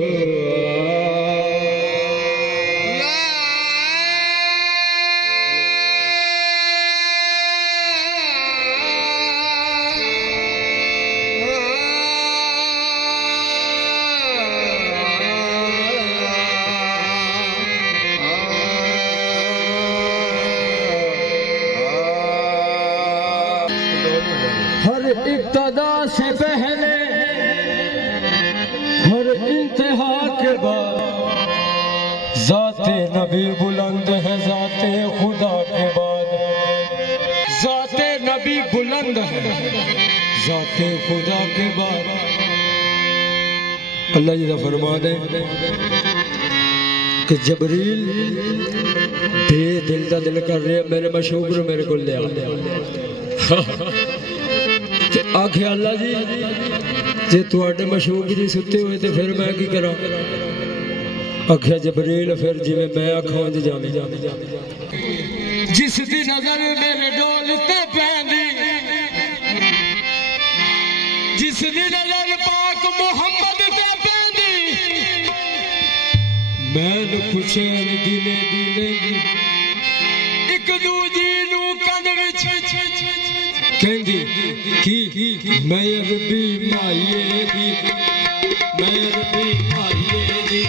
हर इब्तदा से पहले हर इंतहा के बाद ज़ाते नबी बुलंद है, ज़ाते खुदा के बाद ज़ाते नबी बुलंद है, ज़ाते खुदा के बाद। अल्लाह जी फरमा दे कि जबरील बेदिल का दिल कर रहे मेरे मशहूर मेरे को ले आखे अल्लाह जी जे तुहाडे मशहूक जी सुते हुए तो फिर मैं की करा। आख्या जबरील फिर जिवें मैं आखां ज जावे जिस दी नजर मेरे डोल ते पैंदी, जिस दी नजर पाक मुहम्मद ते पैंदी, मैनू खुशैन दिले दिले एक दूजी नू कंध विच कहंदी की मैं रब्बी माईए दी, मैं रब्बी माईए दी,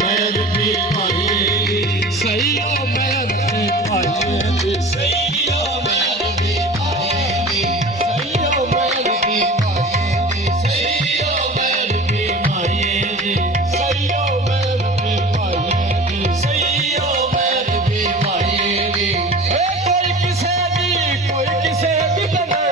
मैं रब्बी माईए दी, सही हो मैं रब्बी माईए दी, सही हो मैं रब्बी माईए दी, सही हो मैं रब्बी माईए दी, सही हो मैं रब्बी माईए दी, सही हो मैं रब्बी माईए दी, सही हो मैं रब्बी माईए दी। कोई किसे दी बने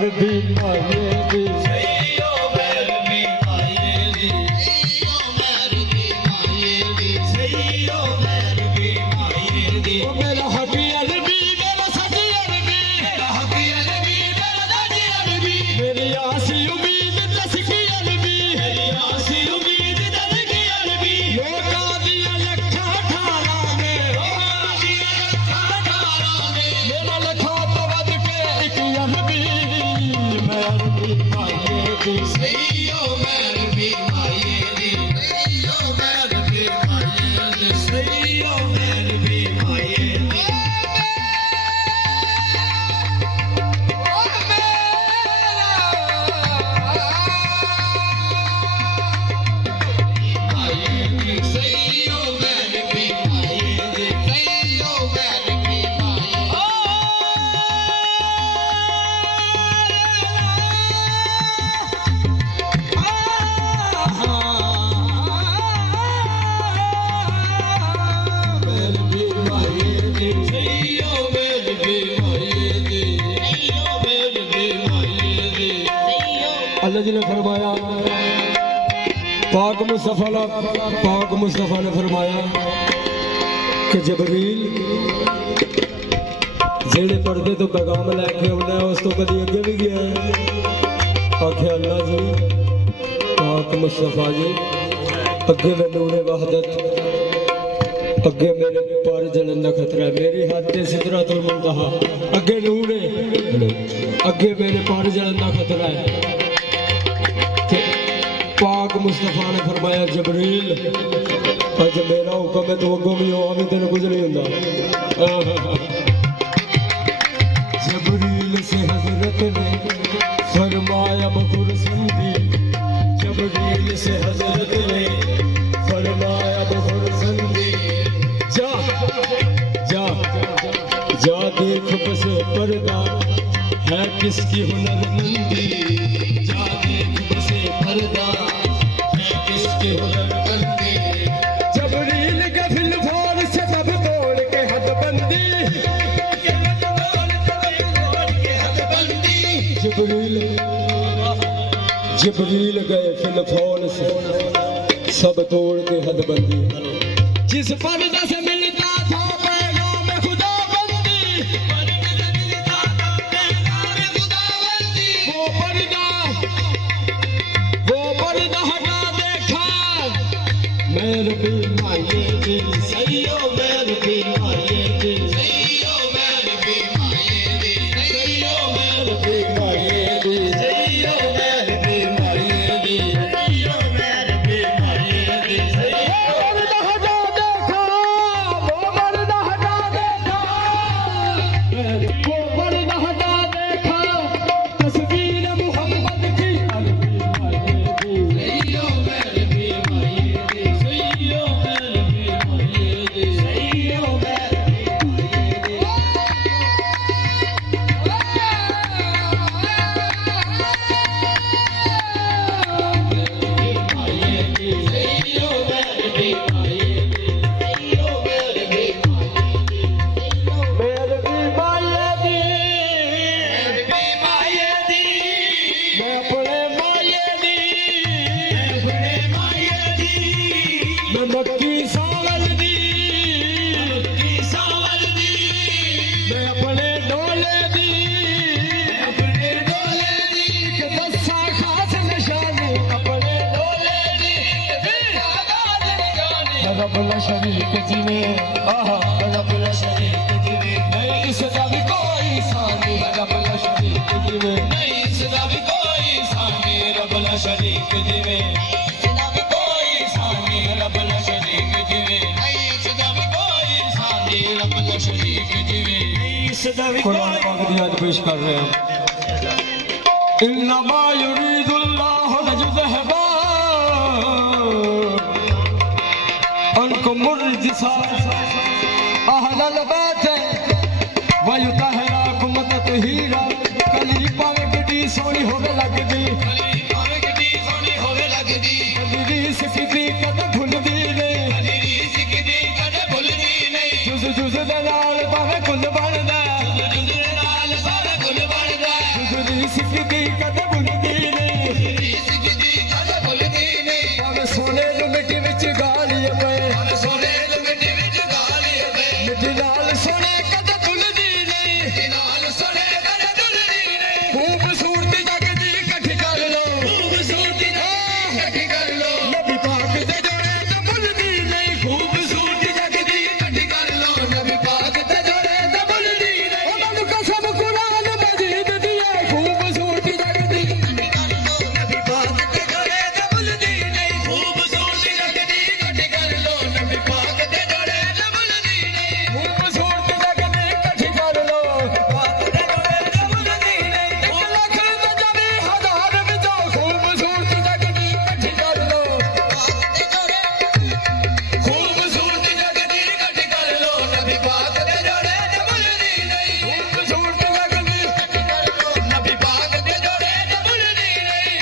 रब्बी माईए दी, सही हो मैं रब्बी माईए दी, सही हो मैं रब्बी माईए दी, सही हो मैं रब्बी माईए दी। ओ मेरा हबी अरबी मेरा सदी अरबी, मेरा हबी अरबी मेरा दादी अरबी, मेरी आसी उम्मीद तसकी अरबी, मेरी आसी उम्मीद तसकी अरबी। लोका दिया लखा ठारा ने, लोका दिया लखा ठारा ने, मेरा लखा तो वध के एक अरबी, मैं रब्बी माईए दी, सही हो मैं रब्बी माईए दी, सही हो मैं रब्बी माईए दी, सही हो मैं रब्बी माईए दी। अल्लाह जी ने फरमाया पाक मुस्तफ़ा ने फरमाया कि जबरील जेड़े पर्दे तो पैगाम लैके आना उस तो कभी अगे भी गया। आख्या अल्लाह जी पाक मुस्तफ़ा जी अगे मैं नूरे वहदत, अगे मेरे पर जलन का खतरा है, मेरी हद सिदरतुल मुंतहा अगे नूरे, अगे मेरे पर जलन का खतरा है। पाक मुस्तफा ने फरमाया जबरील अज मेरा हुक्म है तो अगों भी हो भी तेन कुछ नहीं होंदा। जबरील से हजरत ने फरमाया बखुरसंदी, जबरील से हजरत ने फरमाया बखुरसंदी, जा जा जा देख बस पर्दा है किसकी हुनरमंदी, जा देख बस पर्दा जबरील के फिलफोल से सब तोड़ के हदबंदी, जबरील गए फिलफोल से सब तोड़ के हदबंदी। जिस पर्दा से मिलता था पैगाम खुदाबंदी, वो पर्दा हटा देखा मैं रब्बी माईए दी, सही हो मैं रब्बी माईए दी, सही हो मैं रब्बी माईए दी, सही हो मैं रब्बी माईए दी, सही हो मैं रब्बी माईए दी, सही हो मैं रब्बी रब ला शरीक जिवे रब ला शरीक जिवे नहीं इसदा भी कोई सानी रब ला शरीक जिवे नहीं इसदा भी कोई सानी रब ला शरीक जिवे इसदा भी कोई सानी रब ला शरीक जिवे नहीं इसदा भी कोई सानी रब ला शरीक जिवे नहीं इसदा भी कुरान पाक दी आज पेश कर रहे हैं इन्नमा युरीदुल्लाहु लियुज़हिबा अन्कुम अर्रिजसा अहलल बैत व युतहिराकुम तत्हीरा कली पावे गड्डी सोहनी होवे लगदी कली पावे गड्डी सोहनी होवे लगदी कदी रीस किदी कद भुलदी नहीं कदी रीस किदी कद भुलदी नहीं जुज जुज दे नाल पावे कुल बनदा जुज जुज दे नाल पावे कुल बनदा जुज रीस किदी कद भुलदी नहीं रीस किदी कद भुलदी नहीं पावे सोने नु मिट्टी विच गालिए पे पावे सोने नु मिट्टी विच गालिए पे मिट्टी नाल सोने कद भुलदी नहीं मिट्टी नाल सोने कद भुलदी नहीं खूबसूरती जग दी इकट्ठी कर लो खूबसूरती इकट्ठी कर लो नबी पाक दे जोड़े ते भुलदी नहीं खूबसूरती जग दी इकट्ठी कर लो नबी पाक दे जोड़े ते भुलदी नहीं ओ मन कसम कुरान मजीद दी है खूबसूरती जग दी इकट्ठी कर लो नबी पाक दे जोड़े ते भुलदी नहीं खूबसूरती जग दी इकट्ठी कर लो नबी पाक दे जोड़े ते भुलदी नहीं खूबसूरती जग दी इकट्ठी कर लो पाक दे जोड़े ते भुलदी नहीं 1 ਲੱਖ ਤੇ ਜਾਵੇ ਹਜ਼ਾਰ ਵਿੱਚੋਂ खूबसूरती जग दी इकट्ठी कर लो पाक दे जोड़े खूबसूरती जग दी इकट्ठी कर लो नबी पाक दे जोड़े ते भुलदी नहीं खूबसूरती जग दी इकट्ठी कर लो नबी पाक दे जोड़े ते भुलदी नहीं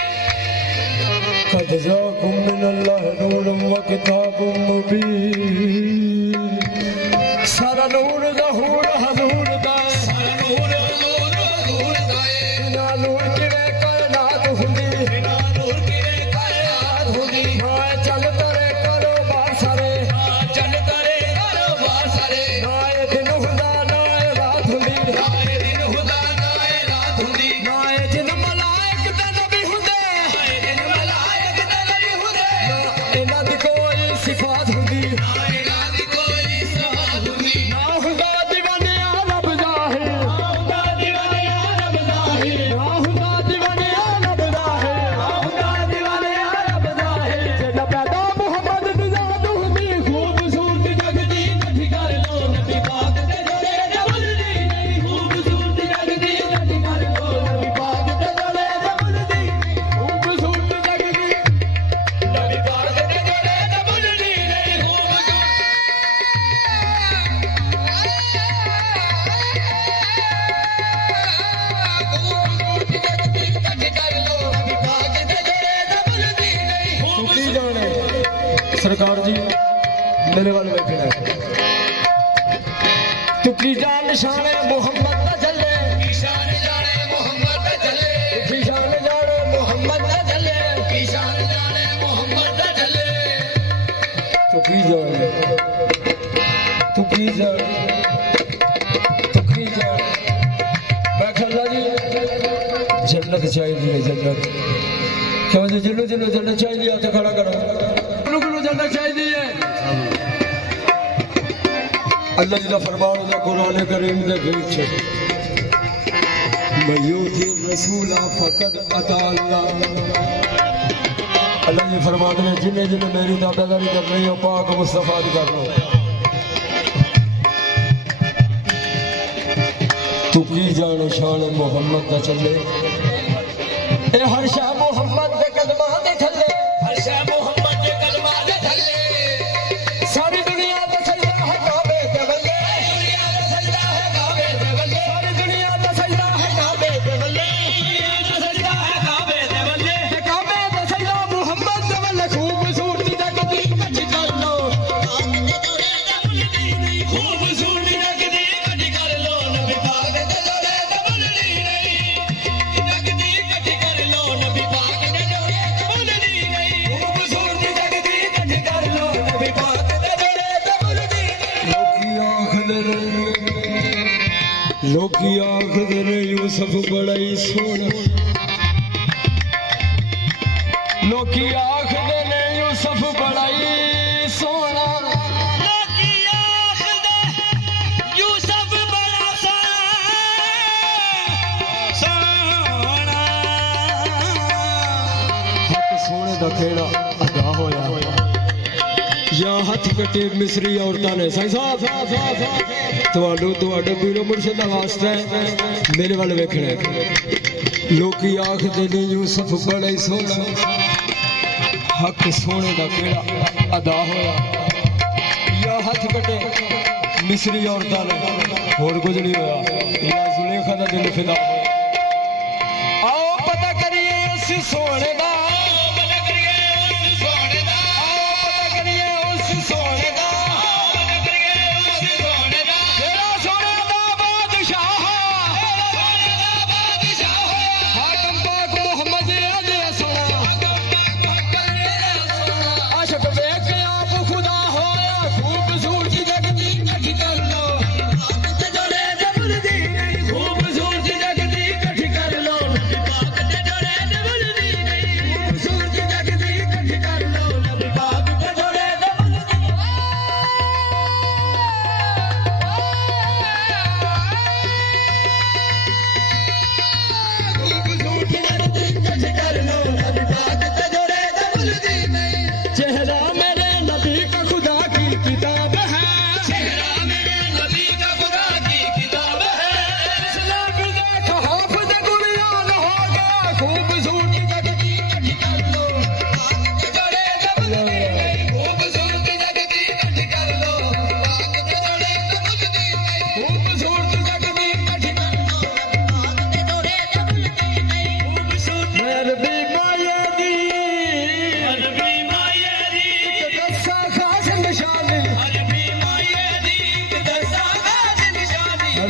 قد جاءكم من الله نور وكتاب مبين सारा नूर ज़हूर हज़ूर दा सारा नूर हज़ूर दा बिना नूर किवे कायनात हुंदी बिना नूर किवे कायनात हुंदी हां चल तरे कारोबार सारे हां चल तरे कारोबार सारे ना ए दिन हुंदा ना ए रात हुंदी ना ए दिन हुंदा ना ए रात हुंदी ना ए जिन मलाइक ते नबी हुंदे ना ए जिन मलाइक ते नबी हुंदे ना इन्हां दी कोई सिफात हुंदी ना इन्हां दी कोई सिफात हुंदी ना हुंदा दीवाने रब ज़ाहिर ना हुंदा दीवाने रब ज़ाहिर ना हुंदा दीवाने रब ज़ाहिर ना हुंदा दीवाने रब ज़ाहिर जेदा पैदा मुहम्मद दी ज़ात हुंदी खूबसूरती जग दी इकट्ठी कर लो नबी पाक दे जोड़े ते भुलदी नहीं खूबसूरती जग दी इकट्ठी कर लो नबी पाक दे जोड़े ते भुलदी खूबसूरती जग दी नबी पाक दे जोड़े ते भुलदी नहीं खूबसूरती जग दी इकट्ठी कर लो नबी पाक दे जोड़े ते भुलदी नहीं खूबसूरती जाने सरकार जी मेरे वाले बैठे हैं तू की जान शान मोहम्मद दा चले की शान जाने मोहम्मद दा चले की शान जाने मोहम्मद दा चले की शान जाने मोहम्मद दा चले तू की जाने तू की जाने तू की जाने मैं खल्ला जी जन्नत चाहिए जन्नत क्यों जी जिन्हों जिन्हों जन्नत चाहिए हाथ खड़ा करो किन्हों जन्नत चाहिए अल्लाह जी का फरमान है कुरान करीम दे विच मयूती रसूल फकद अता अल्लाह अल्लाह जी फरमाते हैं जिन्हें जिन्हें मेरी दादादारी कर रही हो पाक मुस्तफा दी कर लो तू की जान शान मोहम्मद दा चले ए हर शाह मोहम्मद दे कदमां दे थल्ले हर शाह मोहम्मद दे कदमां दे थल्ले सारी दुनिया दा सजदा है काबे दे वल्ले दुनिया दा सजदा है काबे दे वल्ले सारी दुनिया दा सजदा है काबे दे वल्ले दुनिया दा सजदा है काबे दे वल्ले ते काबे दा सजदा मोहम्मद दे वल्ले खूबसूरती जग दी इकट्ठी कर लो खूबसूरती जग दी इकट्ठी कर लो नबी पाक दे जोड़े ते भुलदी नहीं जग दी इकट्ठी कर लो नबी पाक दे जोड़े ते भुलदी नहीं खूबसूरती जग दी इकट्ठी कर लो नबी पाक दे जोड़े ते भुलदी नहीं लोकी आखदे ने यूसुफ बड़ा ही सोहना लोकी आखदे ने यूसुफ बड़ा ही सोहना खेड़ा अदा होया या हथ कटे मिसरी औरतां ने साईं साहब तुहानू तुहाडे पीरो मुर्शिद दा वास्ता है मेरे वाल वेखना है लोकी आखदे ने यूसुफ बड़ा ही सोहना हक सोने दा केड़ा अदा होया या हथ कटे मिसरी औरतां ने होर कुछ नहीं होया या जुलेखा दा दिल फिदा आओ पता करिए उस सोने दा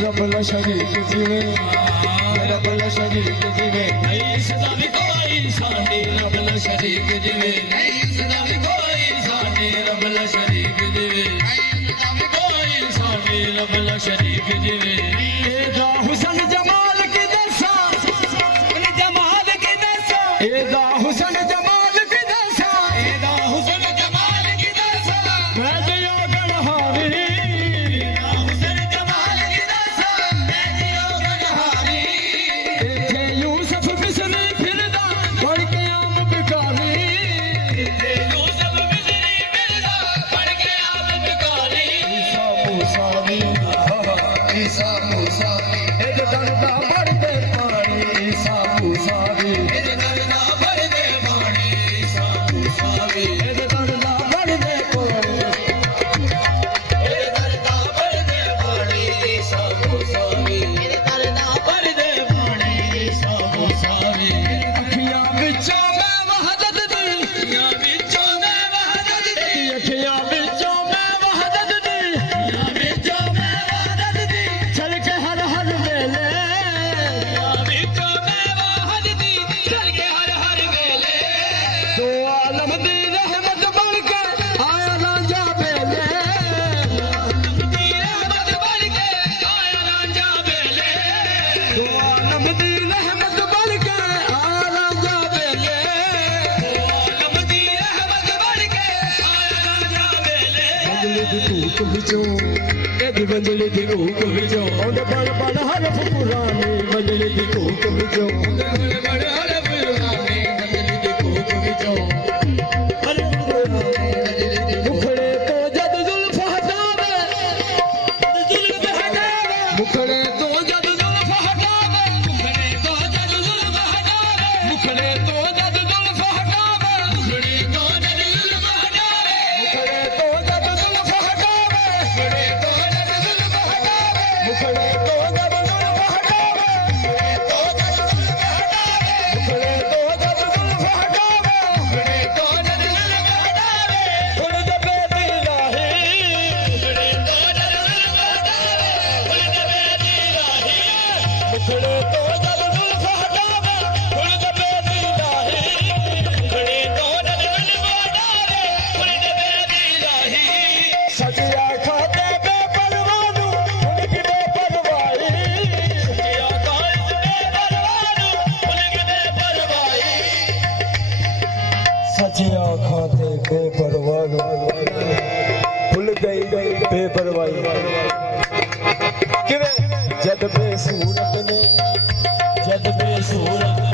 रब्बुल शरीक जीवे रब्बुल शरीक जीवे नहीं सदा भी कोई सानी रब्बुल शरीक जीवे नहीं सदा भी कोई सानी रब्बुल शरीक जीवे नहीं सदा भी कोई सानी रब्बुल शरीक जीवे एदा हुसन जमाल की दसा जमाल की दसा एदा हुसन जमाल की दसा एदा हुसन जमाल की दसा मैं दिया गणहारी मंजली दी रूप विचो ओंदे बड़ बड़ हरफ पुराने मंजली दी रूप विचो ओंदे बड़ बड़ हरफ पुराने मंजली दी रूप विचो मुखड़े तो जद जुल्फ हटावे मुखड़े तो जद जुल्फ हटावे मुखड़े तो जद जुल्फ हटावे मुखड़े तो जद जुल्फ हटावे मुखड़े तो जद जुल्फ हटावे मुखड़े तो जद जुल्फ हटावे मुखड़े तो मुखड़े तो जब जुल्फ हटावे मुखड़े तो जब जुल्फ हटावे मुखड़े तो जब जुल्फ हटावे फुल दबे दिल लाही मुखड़े तो जब जुल्फ हटावे फुल दबे दिल लाही मुखड़े तो जब जुल्फ हटावे फुल दबे दिल लाही सजिया खाते सचिया खाते बेपरवाही भुल गई बेपरवाही किवें जद बेसूरत ने जद बेसूरत